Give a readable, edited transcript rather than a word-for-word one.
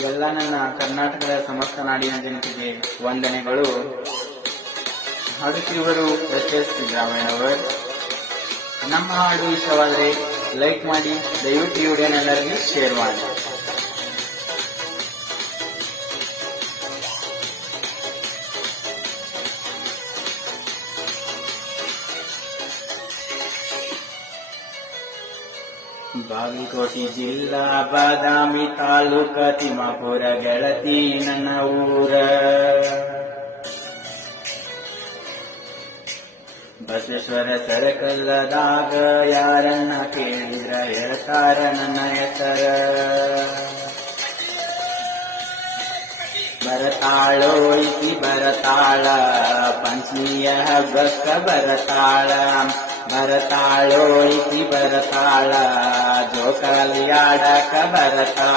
ಎಲ್ಲ ನನ್ನ ಕರ್ನಾಟಕದ ಸಮಸ್ತ ನಾಡಿನ ಜನತೆಗೆ ವಂದನೆಗಳು. ಹಾಡುತ್ತಿರುವರು ಎಸ್ ಸಿದ್ದರಾಮಯ್ಯನವರು. ನಮ್ಮ ಹಾಡು ಇಷ್ಟವಾದರೆ ಲೈಕ್ ಮಾಡಿ, ದಯವಿಟ್ಟು ಈ ವಿಡಿಯೋನೆಲ್ಲರಿಗೂ ಶೇರ್ ಮಾಡಿ. ಬಾಗಲಕೋಟೆ ಜಿಲ್ಲಾ ಬಾದಾಮಿ ತಾಲೂಕ ತಿಮ್ಮಾಪುರ ಗೆಳತಿ ನನ್ನ ಊರ. ಬಸವೇಶ್ವರ ಸರಕಲ್ಲದಾಗ ಯಾರನ್ನ ಕೇಳಿದ್ರ ಹೇಳ್ತಾರ ನನ್ನ ಹೆಸರ. ಬರತಾಳೋ ಐತಿ ಬರತಾಳ, ಪಂಚಮಿಯ ಹಬ್ಬಕ್ಕ ಬರತಾಳ. ಬರತಾಳೋ ಐತಿ ಬರತಾಳ, ಜೋಕಾಲಿ ಆಡಕ ಬರತಾಳ.